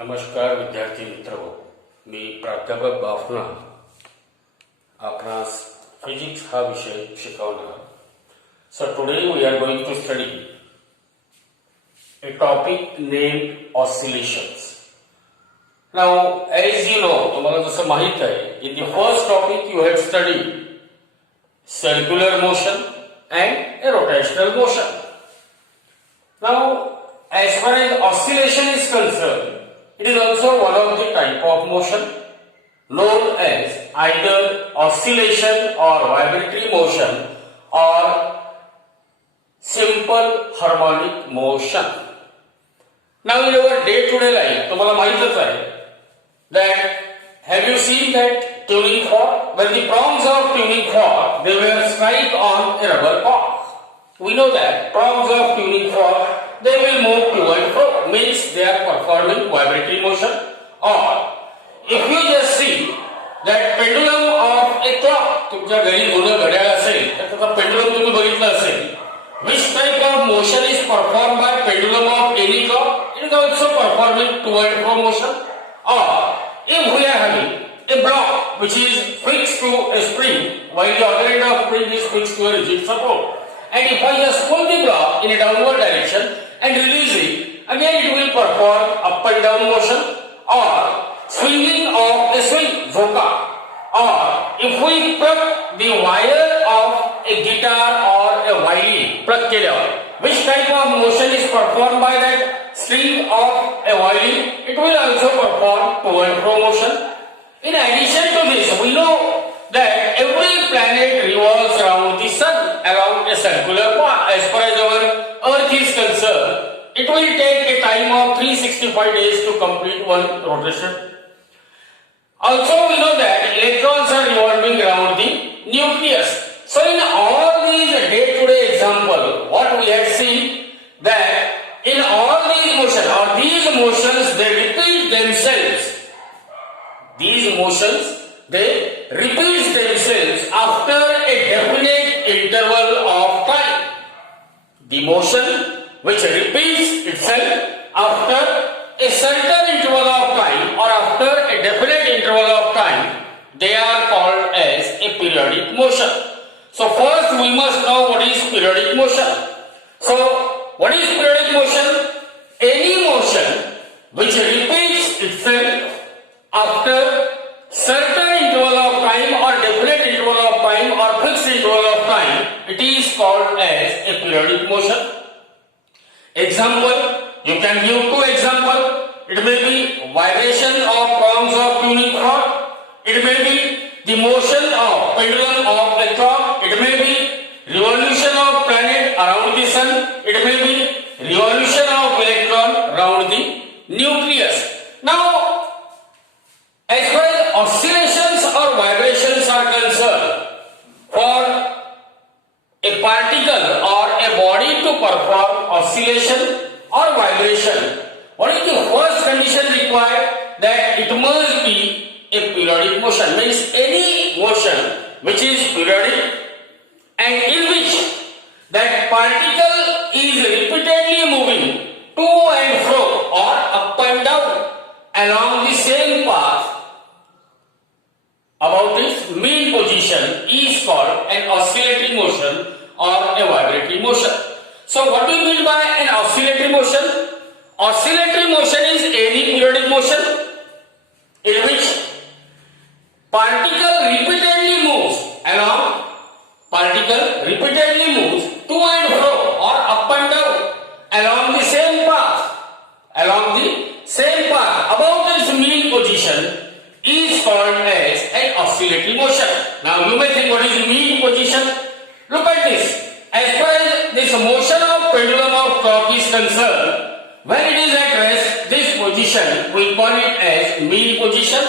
नमस्कार विद्यार्थी मित्रों, मी प्राध्यापक बाफना आपणास फिजिक्स हा विषय शिकवणार. So today we are going to study a topic named oscillations. Now as you know, तुम्हाला जसं माहित आहे, in the first topic you had studied circular motion and a rotational motion. Now as far as oscillation is concerned, it is also one of the type of motion known as either oscillation or vibratory motion or simple harmonic motion. Now in our day-to-day life, तुम्हाला माहितच आहे that have you seen that tuning fork? When the prongs of tuning fork, they were strike on a rubber cork. We know that prongs of tuning fork, they will move to and fro, means they are performing vibratory motion. Or if you just see that pendulum of a clock, तुमच्या घरी जुनं घड्याळ असेल तर त्याचा pendulum तुम्ही बघितलं असेल. Which type of motion is performed by pendulum of any clock? It is also performing to and fro motion. Or if we are having a block which is fixed to a spring, while the other end of spring is fixed to a rigid support, and if I just pull the block in a downward direction and release it, again it will perform up and down motion or swinging of a swing, zoka. Or if we pluck the wire of a guitar or a violin, pluck keल्यावर, which type of motion is performed by that string of a violin? It will also perform to and fro motion. In addition to this, we know that every planet revolves around the sun along a circular path. As far as our Earth is concerned, it will take a time of 365 days to complete one rotation. Also, we know that electrons are revolving around the nucleus. So, in all these day-to-day examples, what we have seen that in all these motions or these motions, they repeat themselves. These motions, they repeat themselves after a definite interval of time. The motion which repeats itself after a certain interval of time or after a definite interval of time, they are called as a periodic motion. So first we must know what is periodic motion. So what is periodic motion? Any motion which repeats itself after certain interval of time or definite interval of time or fixed interval of time, it is called as a periodic motion. Example, you can give two examples. It may be vibration of prongs of tuning fork. It may be the motion of pendulum of a clock. It may be revolution of planet around the sun. It may be revolution of electron around the nucleus. Now, as far as oscillations or vibrations are concerned, for a particle or a body to perform oscillation or vibration, what is the first condition required? That it must be a periodic motion. Means any motion which is periodic and in which that particle is repeatedly moving to and fro or up and down along the same path about its mean position is called an oscillatory motion or a vibratory motion. So what do you mean by an oscillatory motion? Oscillatory motion is any periodic motion in which particle repeatedly moves to and fro or up and down along the same path about its mean position is called as an oscillatory motion. Now you may think, what is mean position? Look at this. As far as this motion of pendulum of clock is concerned, when it is at rest, this position we call it as mean position,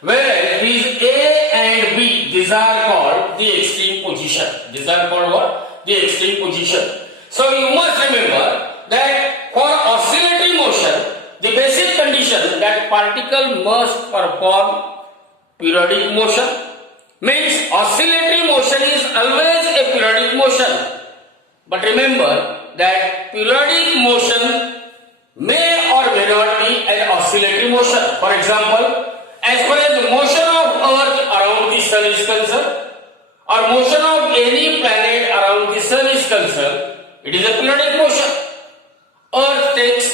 whereas these A and B, these are called the extreme position. These are called what? The extreme position. So you must remember that for oscillatory motion, the basic condition that particle must perform periodic motion, means oscillatory motion is always a periodic motion. But remember that periodic motion may or may not be an oscillatory oscillatory motion. For example, as far as the motion of Earth around the Sun is concerned, or motion of any planet around the Sun is concerned, it is a periodic motion. Earth takes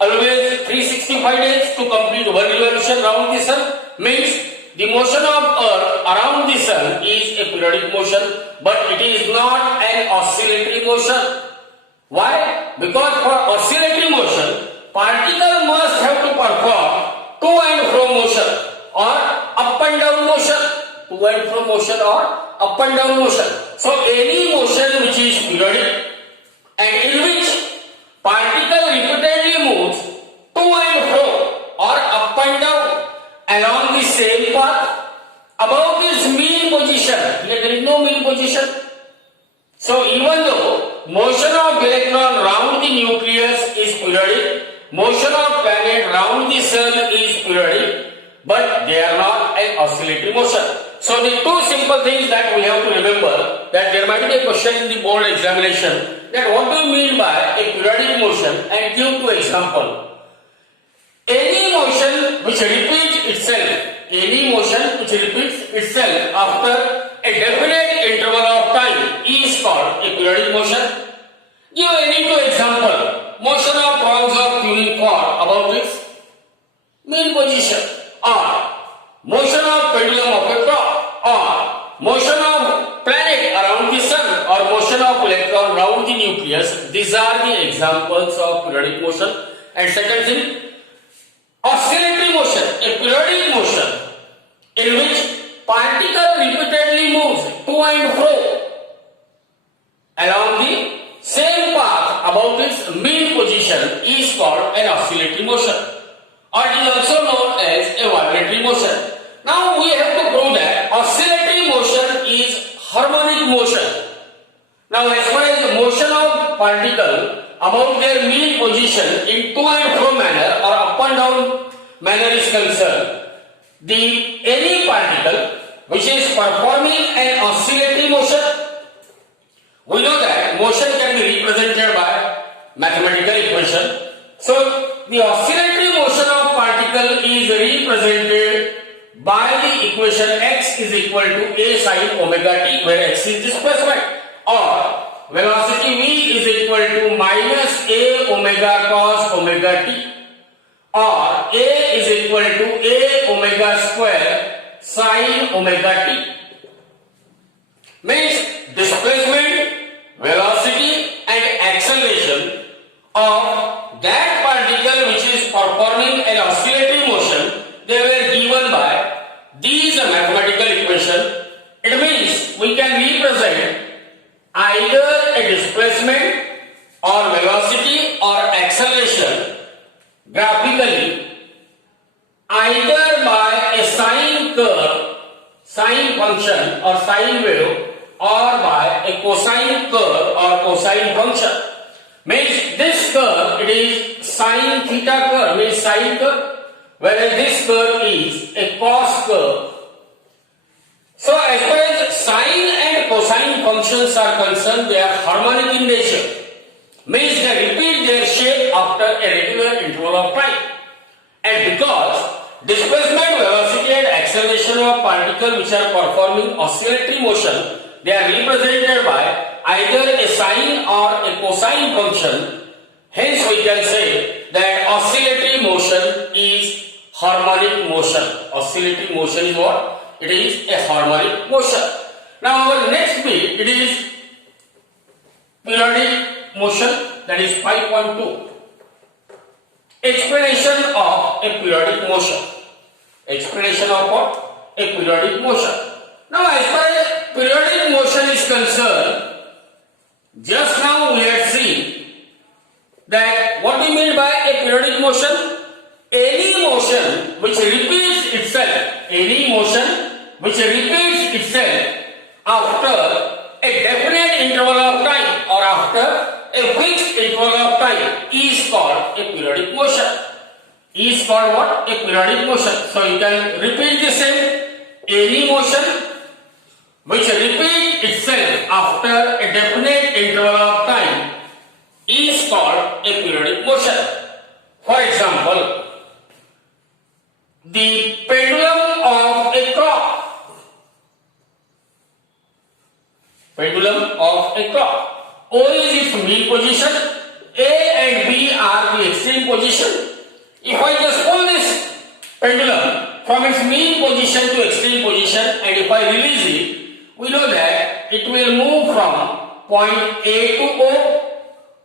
always 365 days to complete one revolution around the Sun. Means the motion of Earth around the Sun is a periodic motion, but it is not an oscillatory motion. Why? Because for oscillatory motion, particle must have to perform to and fro motion or up and down motion. To and fro motion or up and down motion. So any motion which is periodic and in which particle repeatedly moves to and fro or up and down along the same path about this mean position. Here there is no mean position. So even though motion of electron round the nucleus is periodic, motion of planet round the Sun is periodic, but they are not an oscillatory motion. So the two simple things that we have to remember, that there might be a question in the board examination, that what do you mean by a periodic motion, and give two examples. Any motion which repeats itself after a definite interval of time is called a periodic motion. Give any two example. Motion of prongs of tuning fork about its mean position, or motion of pendulum of a clock, or motion of planet around the Sun, or motion of electron around the nucleus. These are the examples of periodic motion. And second thing, oscillatory motion, a periodic motion in which particle repeatedly moves to and fro along the same path about its mean position is called an oscillatory motion, or it is also known as a vibratory motion. Now we have to prove that oscillatory motion is harmonic motion. Now as far as the motion of particle about their mean position in to and fro manner or up and down manner is concerned, any particle which is performing an oscillatory motion, we know that motion can be represented by mathematical equation. So the oscillatory motion of particle is represented by the equation x is equal to a sin omega t, where x is displacement, or velocity v is equal to minus a omega cos omega t, or a is equal to a omega square sin omega t. Means displacement, velocity and acceleration of that particle which is performing an oscillatory motion, they were given by these mathematical equation. It means we can represent either a displacement or velocity or acceleration graphically either by a sine curve, sine function or sine wave, or by a cosine curve or cosine function. Means this curve, it is sine theta curve, means sine curve, whereas this curve is a cos curve. So as far as sine and cosine functions are concerned, they are harmonic in nature. Means they repeat their shape after a regular interval of time. And because displacement, velocity and acceleration of particles which are performing oscillatory motion, they are represented by either a sine or a cosine function. Hence we can say that oscillatory motion is harmonic motion. Oscillatory motion is what? It is a harmonic motion. Now our next bit, it is periodic motion, that is 5.2. Explanation of a periodic motion. Explanation of what? A periodic motion. Now as far as periodic motion is concerned, just now we had seen that what do you mean by a periodic motion? Any motion which repeats itself, any motion which repeats itself after a definite interval of time or after a fixed interval of time is called a periodic motion. Is called what? A periodic motion. So you can repeat the same. Any motion which repeats itself after a definite interval of time is called a periodic motion. For example, the pendulum of a clock. Pendulum of a clock. O is its mean position, A and B are the extreme position. If I just pull this pendulum from its mean position to extreme position, and if I release it, we know that it will move from point A to O,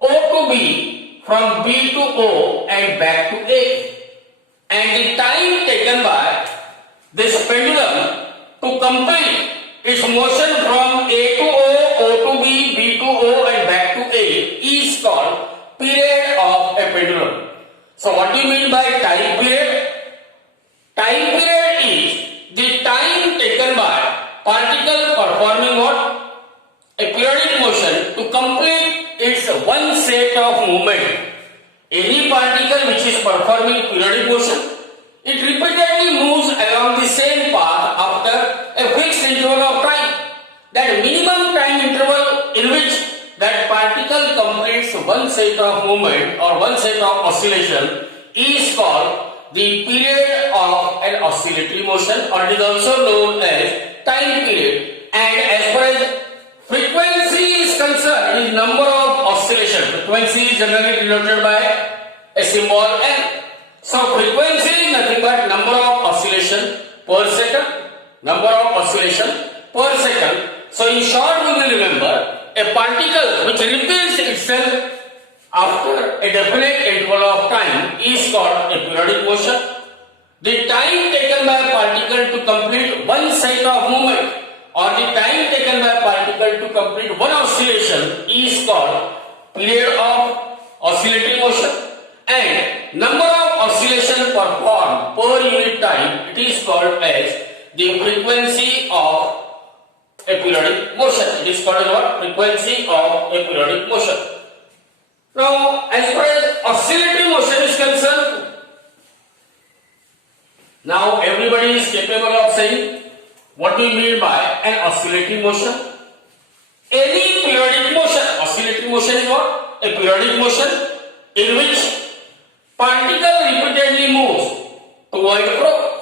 O to B, from B to O and back to A. And the time taken by this pendulum to complete its motion from A to O, O to B, B to O and back to A is called period of a pendulum. So what do you mean by time period? Time period is the time taken by particle performing what? A periodic motion to complete its one set of movement. Any particle which is performing periodic motion, it repeatedly moves along the same path after a fixed interval of time. That minimum time interval in which that particle completes one set of movement or one set of oscillation is called the period of an oscillatory motion, or it is also known as time period. And as far as frequency is concerned, it is number of oscillations. Frequency is generally denoted by a symbol n. So frequency is nothing but number of oscillation per second. Number of oscillation per second. So in short, we will remember a particle which repeats itself after a definite interval of time is called a periodic motion. The time taken by a particle to complete one set of movement, or the time taken by a particle to complete one oscillation is called period of oscillatory motion. And number of oscillations performed per unit time, it is called as the frequency of a periodic motion. It is called as what? Frequency of a periodic motion. Now, as far as oscillatory motion is concerned, now everybody is capable of saying what do you mean by an oscillatory motion? Any periodic motion. Oscillatory motion is what? A periodic motion in which particle repeatedly moves to and fro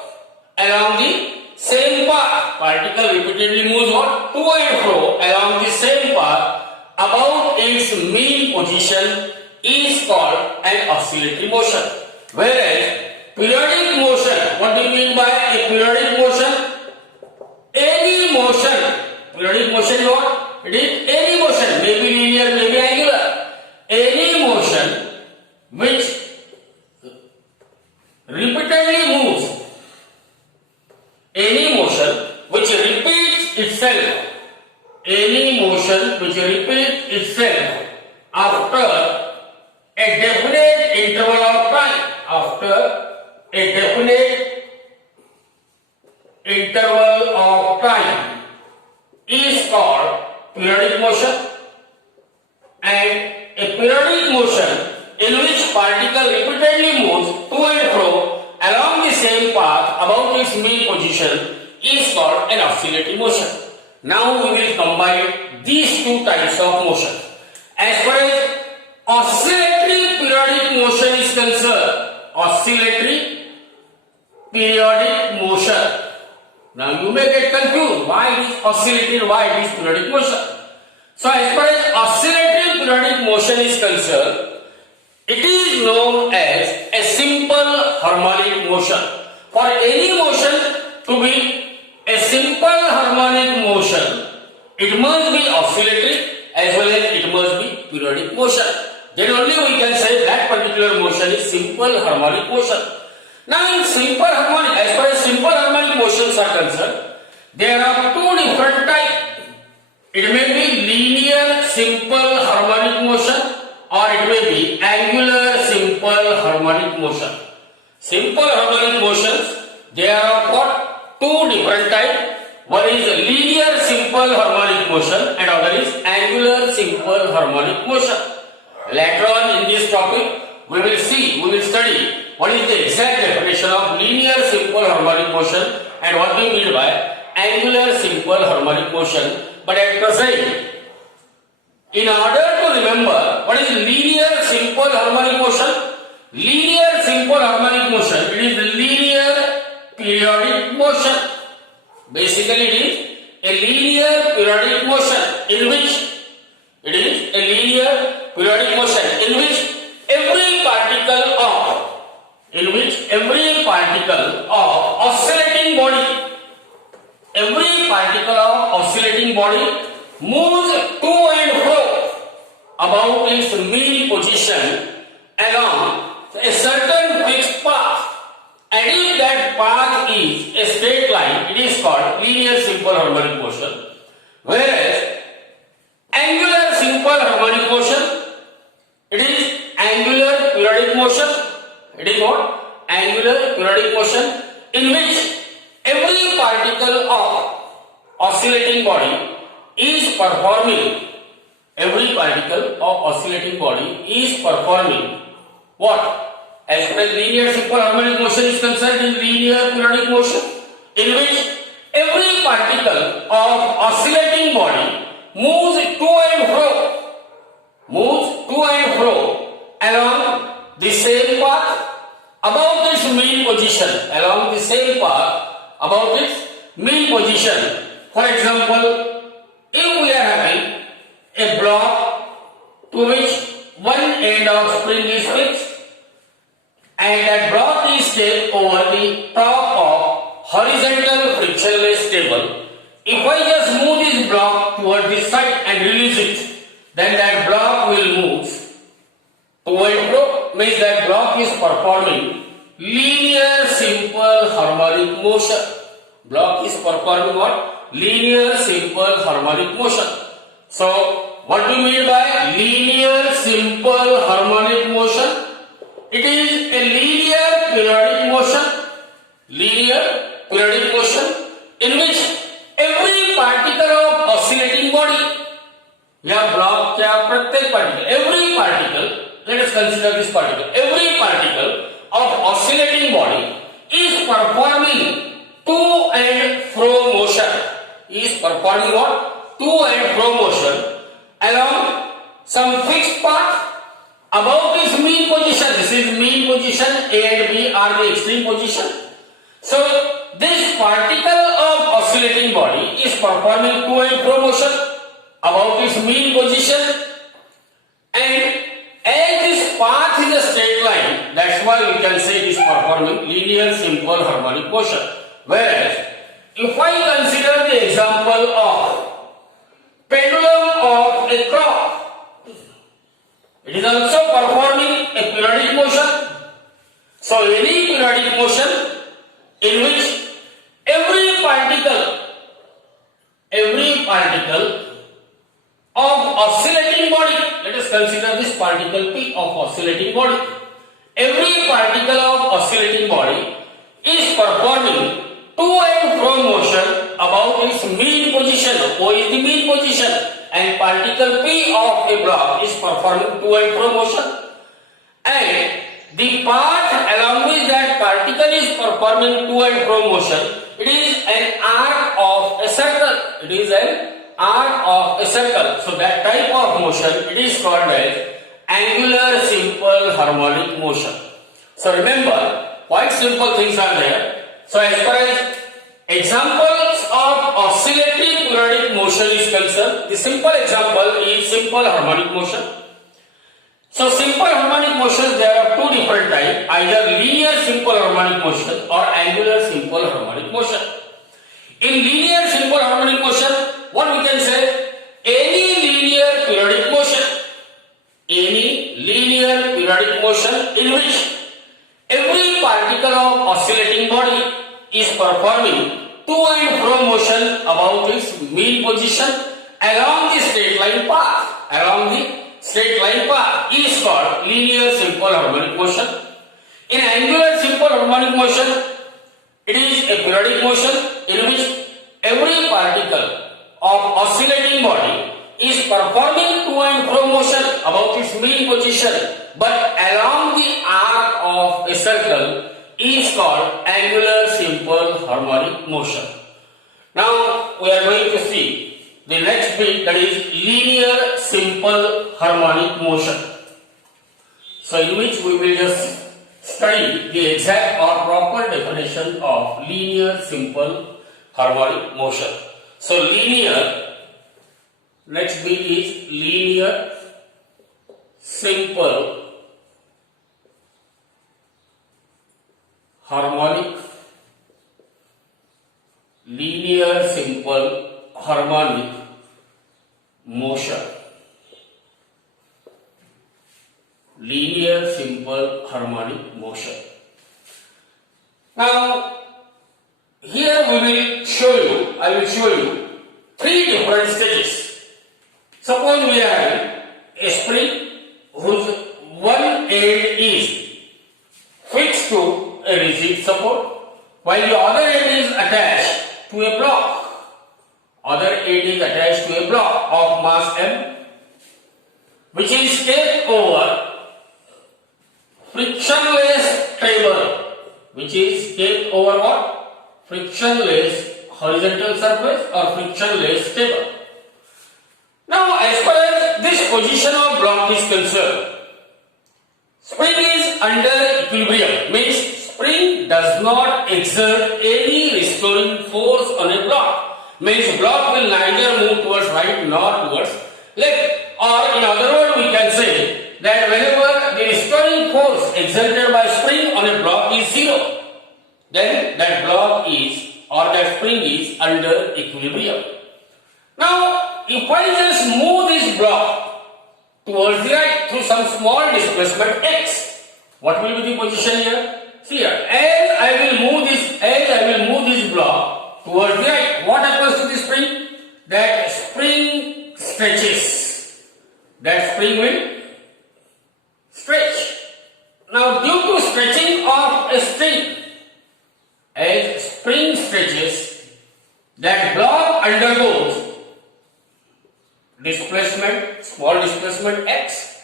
along the same path. Particle repeatedly moves what? To and fro along the same path about its mean position is called an oscillatory motion. Whereas periodic motion, what do you mean by a periodic motion? Any motion. Periodic motion is what? It is any motion, maybe linear, maybe angular. Any motion which repeatedly moves. Any motion which repeats itself. Any motion which repeats itself after a definite interval of time. After a definite interval of time is called periodic motion. And a periodic motion in which particle repeatedly moves to and fro along the same path about its mean position is called an oscillatory motion. Now we will combine these two types of motion. As far as oscillatory periodic motion is concerned, oscillatory periodic motion. Now you may get confused why it is oscillatory, why it is periodic motion. So as far as oscillatory periodic motion is concerned, it is known as a simple harmonic motion. For any motion to be a simple harmonic motion, it must be oscillatory as well as it must be periodic motion. Then only we can say that particular motion is simple harmonic motion. Now in simple harmonic, as far as simple harmonic motions are concerned, there are two different types. It may be linear simple harmonic motion or it may be angular simple harmonic motion. Simple harmonic motions, there are what? Two different types. One is linear simple harmonic motion and other is angular simple harmonic motion. Later on in this topic, we will study what is the exact definition of linear simple harmonic motion and what we mean by angular simple harmonic motion. But at present, in order to remember what is linear simple harmonic motion, linear simple harmonic motion, it is linear periodic motion. Basically, it is a linear periodic motion in which every particle of oscillating body moves to and fro about its mean position along a certain fixed path, and if that path is a straight line, it is called linear simple harmonic motion. Whereas angular simple harmonic motion, it is angular periodic motion. It is what? Angular periodic motion, in which every particle of oscillating body is performing what? As far as linear simple harmonic motion is concerned, is linear periodic motion, in which every particle of oscillating body moves to and fro along the same path about its mean position. For example, if we are having a block to which one end of spring is fixed, and that block is kept over the top of horizontal frictionless table, if I just move this block towards this side and release it, then that block will move to and fro, means that block is performing linear simple harmonic motion. Block is performing what? Linear simple harmonic motion. So, what do you mean by linear simple harmonic motion? It is a linear periodic motion in which every particle of oscillating body, block every particle, let us consider this particle, every particle of oscillating body is performing to and fro motion, along some fixed path about its mean position. This is mean position, A and B are the extreme position. So this particle of oscillating body is performing to and fro motion about its mean position, and as this path is a straight line, that's why we can say it is performing linear simple harmonic motion. Whereas if I consider the example of pendulum of a clock, it is also performing a periodic motion. So any periodic motion in which every particle of oscillating body, let us consider this particle P of oscillating body, every particle of oscillating body is performing to and fro motion about its mean position. O is the mean position, and particle P of a block is performing to and fro motion, and the path along which that particle is performing to and fro motion, it is an arc of a circle. So that type of motion, it is called as angular simple harmonic motion. So remember, quite simple things are there. So as far as examples of oscillatory periodic motion is concerned, the simple example is simple harmonic motion. So simple harmonic motions, there are two different types, either linear simple harmonic motion or angular simple harmonic motion. In linear simple harmonic motion, what we can say, any linear periodic motion in which every particle of oscillating body is performing to and fro motion about its mean position along the straight line path, is called linear simple harmonic motion. In angular simple harmonic motion, it is a periodic motion in which every particle of oscillating body is performing to and fro motion about its mean position, but along the arc of a circle, is called angular simple harmonic motion. Now we are going to see the next bit, that is linear simple harmonic motion. So in which we will just study the exact or proper definition of linear simple harmonic motion. So linear, next bit is linear simple harmonic, linear simple harmonic motion. Linear simple harmonic motion. Now, here I will show you three different stages. Suppose we have a spring whose one end is fixed to a rigid support, while the other end is attached to a block. Other end is attached to a block of mass m, which is kept over frictionless table, which is kept over what? Frictionless horizontal surface or frictionless table. Now, as far as this position of block is concerned, spring is under equilibrium, means spring does not exert any restoring force on a block, means block will neither move towards right nor towards left. Or in other words, we can say that whenever the restoring force exerted by spring on a block is zero, then that block is or that spring is under equilibrium. Now, if I just move this block towards the right through some small displacement x, what will be the position here? See here, as I will move this block towards the right, what happens to the spring? That spring stretches. That spring will stretch. Now, due to stretching of a string, as spring stretches, that block undergoes displacement, small displacement x,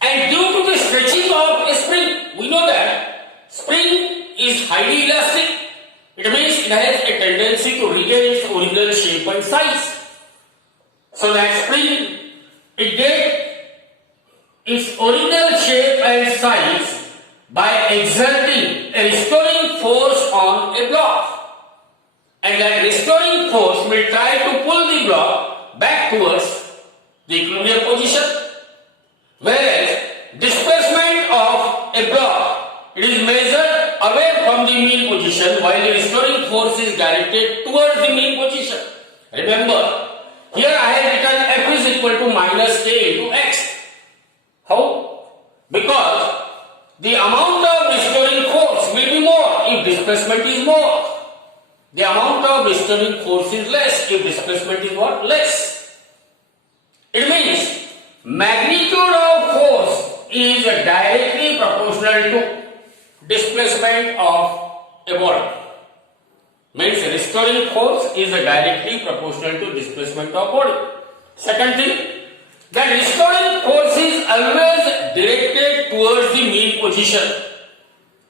and due to the stretching of a spring, we know that spring is highly elastic. It means it has a tendency to regain its original shape and size. So that spring, it gets its original shape and size by exerting a restoring force on a block, and that restoring force will try to pull the block back towards the equilibrium position, whereas displacement of a block, it is measured away from the mean position while the restoring force is directed towards the mean position. Remember, here I have written F is equal to minus K into X. How? Because the amount of restoring force will be more if displacement is more. The amount of restoring force is less if displacement is what? Less. It means magnitude of force is directly proportional to displacement of a body. Means restoring force is directly proportional to displacement of body. Second thing, that restoring force is always directed towards the mean position,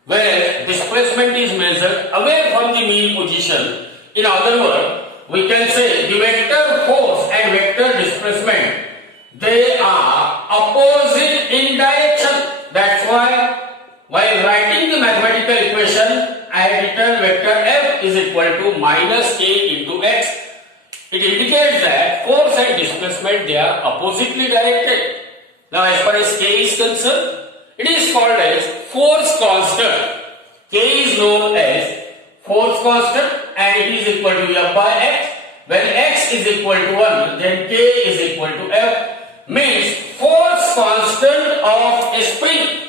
whereas displacement is measured away from the mean position. In other words, we can say the vector force and vector displacement, they are opposite in direction. That's why while writing the mathematical equation, I have written vector F is equal to minus K into X. It indicates that force and displacement, they are oppositely directed. Now, as far as K is concerned, it is called as force constant. K is known as force constant and it is equal to F by X. When X is equal to 1, then K is equal to F. Means force constant of a spring.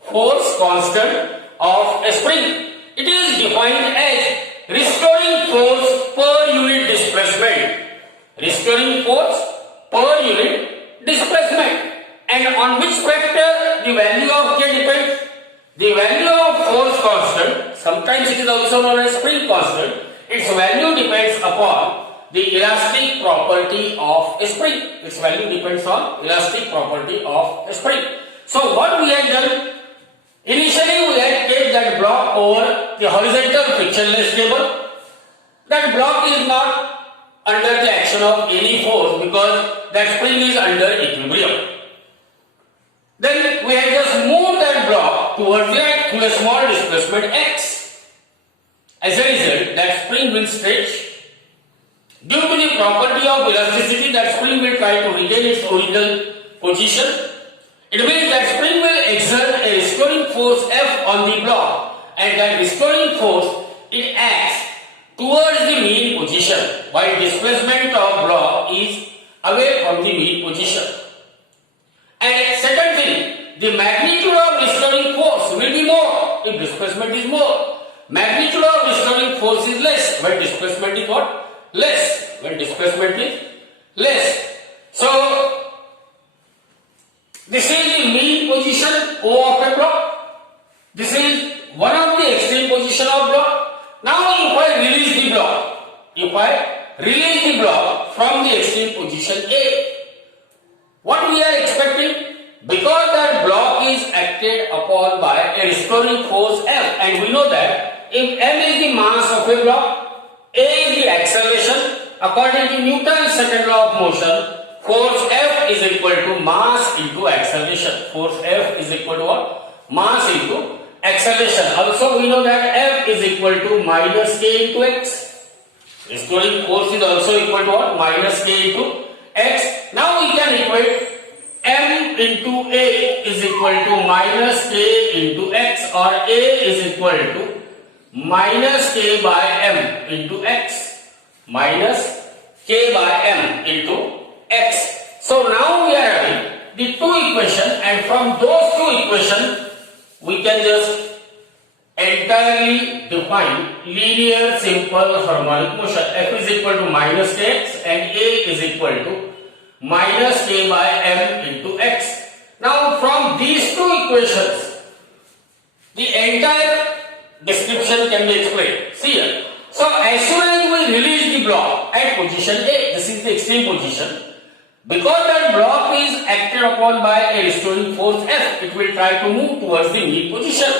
Force constant of a spring. It is defined as restoring force per unit displacement. Restoring force per unit displacement. And on which factor the value of K depends? The value of force constant, sometimes it is also known as spring constant, its value depends upon the elastic property of a spring. Its value depends on elastic property of a spring. So what we have done? Initially we had kept that block over the horizontal frictionless table. That block is not under the action of any force because that spring is under equilibrium. Then we have just moved that block towards the right to a small displacement x. As a result, that spring will stretch. Due to the property of elasticity, that spring will try to regain its original position. It means that spring will exert a restoring force F on the block, and that restoring force, it acts towards the mean position, while displacement of block is away from the mean position. And second thing, the magnitude of restoring force will be more if displacement is more. Magnitude of restoring force is less when displacement is what? Less. When displacement is less. So, this is the mean position O of a block. This is one of the extreme position of block. Now, if I release the block from the extreme position A, what we are expecting? Because that block is acted upon by a restoring force F, and we know that if M is the mass of a block, A is the acceleration. According to Newton's second law of motion, force F is equal to mass into acceleration. Force F is equal to what? Mass into acceleration. Also, we know that F is equal to minus K into X. Restoring force is also equal to what? Minus K into X. Now we can equate M into A is equal to minus K into X, or A is equal to minus K by M into X. Minus K by M into X. So now we are having the two equations, and from those two equations we can just entirely define linear simple harmonic motion. F is equal to minus Kx and A is equal to minus K by M into X. Now from these two equations, the entire description can be explained. See here. So as soon as we release the block at position A, this is the extreme position, because that block is acted upon by a restoring force F, it will try to move towards the mean position.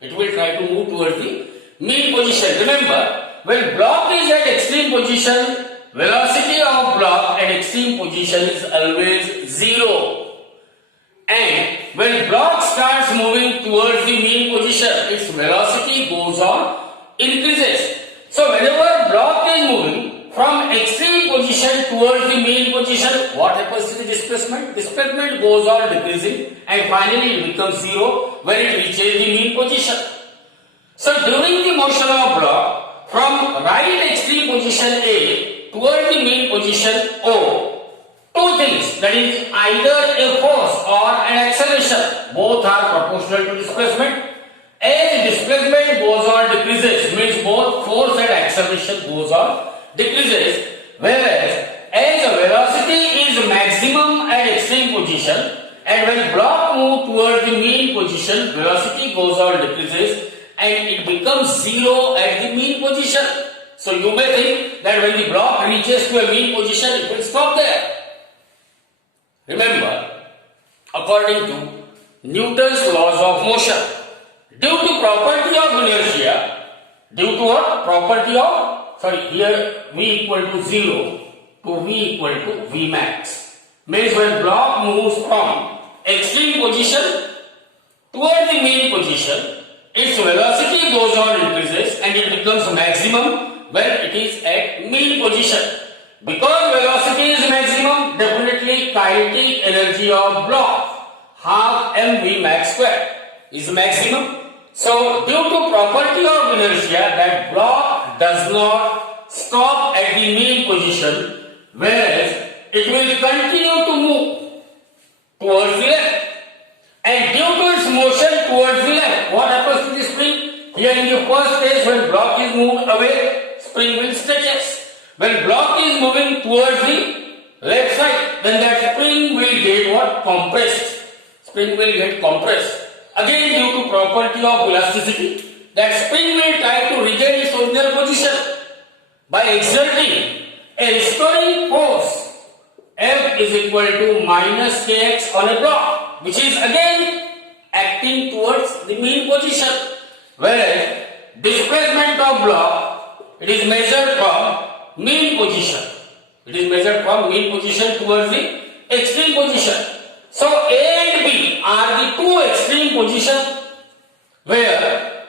It will try to move towards the mean position. Remember, when block is at extreme position, velocity of block at extreme position is always 0. And when block starts moving towards the mean position, its velocity goes on, increases. So whenever block is moving from extreme position towards the mean position, what happens to the displacement? Displacement goes on decreasing, and finally it becomes 0 when it reaches the mean position. So during the motion of block from right extreme position A towards the mean position O, two things, that is either a force or an acceleration, both are proportional to displacement. As displacement goes on decreases, means both force and acceleration goes on decreases, whereas as the velocity is maximum at extreme position, and when block moves towards the mean position, velocity goes on decreases and it becomes 0 at the mean position. So you may think that when the block reaches to a mean position, it will stop there. Remember, according to Newton's laws of motion, due to property of inertia, due to what? Property of, here V equal to 0 to V equal to V max. Means when block moves from extreme position towards the mean position, its velocity goes on increases and it becomes maximum when it is at mean position. Because velocity is maximum, definitely kinetic energy of block, half mv max square, is maximum. So due to property of inertia, that block does not stop at the mean position, whereas it will continue to move towards the left. And due to its motion towards the left, what happens to the spring? Here in the first case, when block is moved away, spring will stretches. When block is moving towards the left side, then that spring will get what? Compressed. Spring will get compressed. Again, due to property of elasticity, that spring will try to regain its original position by exerting a restoring force. F is equal to minus Kx on a block, which is again acting towards the mean position. Whereas displacement of block, it is measured from mean position. It is measured from mean position towards the extreme position. So A and B are the two extreme positions. where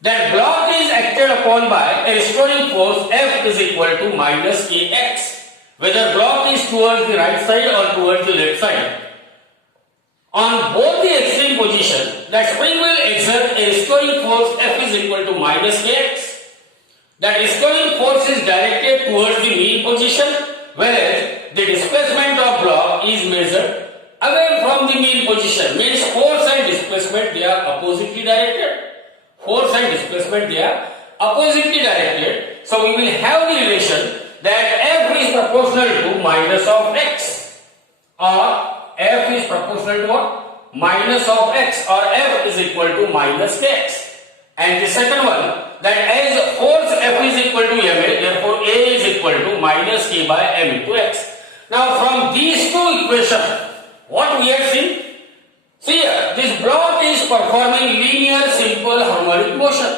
that block is acted upon by a restoring force F is equal to minus Kx, whether block is towards the right side or towards the left side. On both the extreme position, that spring will exert a restoring force F is equal to minus Kx. That restoring force is directed towards the mean position, whereas the displacement of block is measured away from the mean position. Means force and displacement, they are oppositely directed. Force and displacement, they are oppositely directed. So we will have the relation that F is proportional to minus of x, or F is proportional to what? Minus of x, or F is equal to minus kx. And the second one, that as force F is equal to ma, therefore A is equal to minus K by m into x. Now from these two equations, what we have seen? See here, this block is performing linear simple harmonic motion.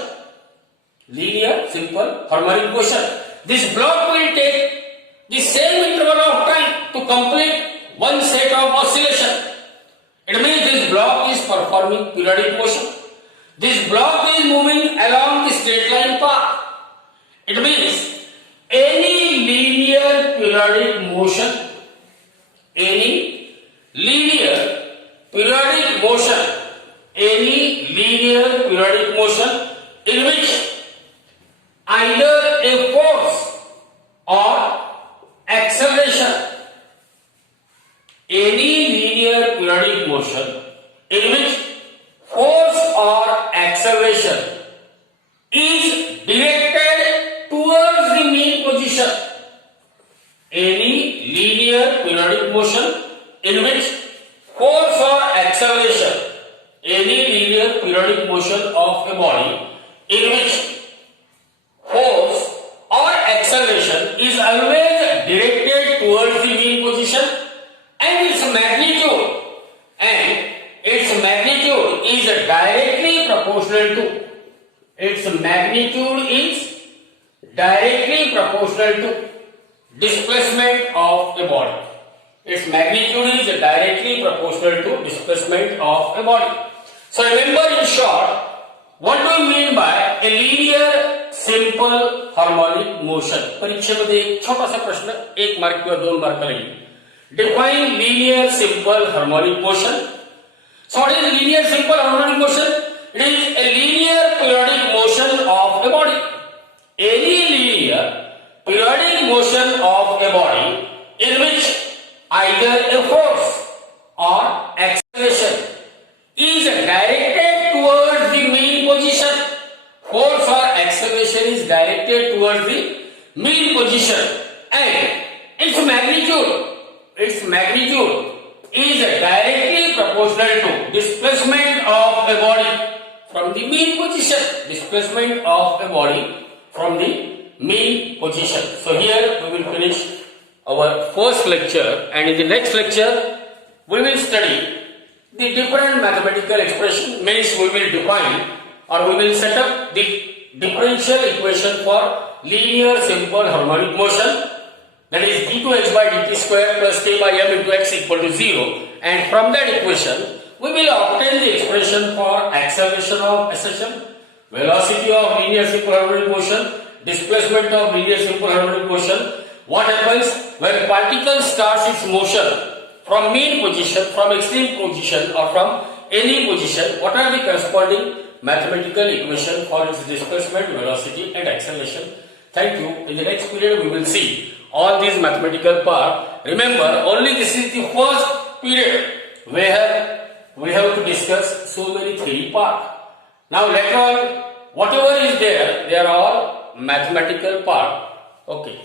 Linear simple harmonic motion. This block will take the same interval of time to complete one set of oscillation. It means this block is performing periodic motion. This block is moving along the straight line path. It means any linear periodic motion, any linear periodic motion, any linear periodic motion in which either a force or acceleration, any linear periodic motion in which force or acceleration is directed towards the mean position. Any linear periodic motion in which force or acceleration, any linear periodic motion of a body in which force or acceleration is always directed towards the mean position, and its magnitude is directly proportional to displacement of a body. Its magnitude is directly proportional to displacement of a body. So remember, in short, what do we mean by a linear simple harmonic motion? परीक्षेमध्ये एक छोटासा प्रश्न 1 mark किंवा 2 mark लागेल. Define linear simple harmonic motion. So what is linear simple harmonic motion? It is a linear periodic motion of a body. Any linear periodic motion of a body in which either a force or acceleration is directed towards the mean position. Force or acceleration is directed towards the mean position, and its magnitude is directly proportional to displacement of a body from the mean position. Displacement of a body from the mean position. So here we will finish our first lecture, and in the next lecture we will study the different mathematical expression. Means we will define or we will set up the differential equation for linear simple harmonic motion, that is d2x by dt square plus k by m into x equal to 0, and from that equation we will obtain the expression for acceleration of acceleration, velocity of linear simple harmonic motion, displacement of linear simple harmonic motion. What happens when particle starts its motion from mean position, from extreme position, or from any position? What are the corresponding mathematical equation for its displacement, velocity and acceleration? Thank you. In the next period we will see all these mathematical part. Remember, only this is the first period where we have to discuss so many theory part. Now later on, whatever is there, they are all mathematical part. Okay.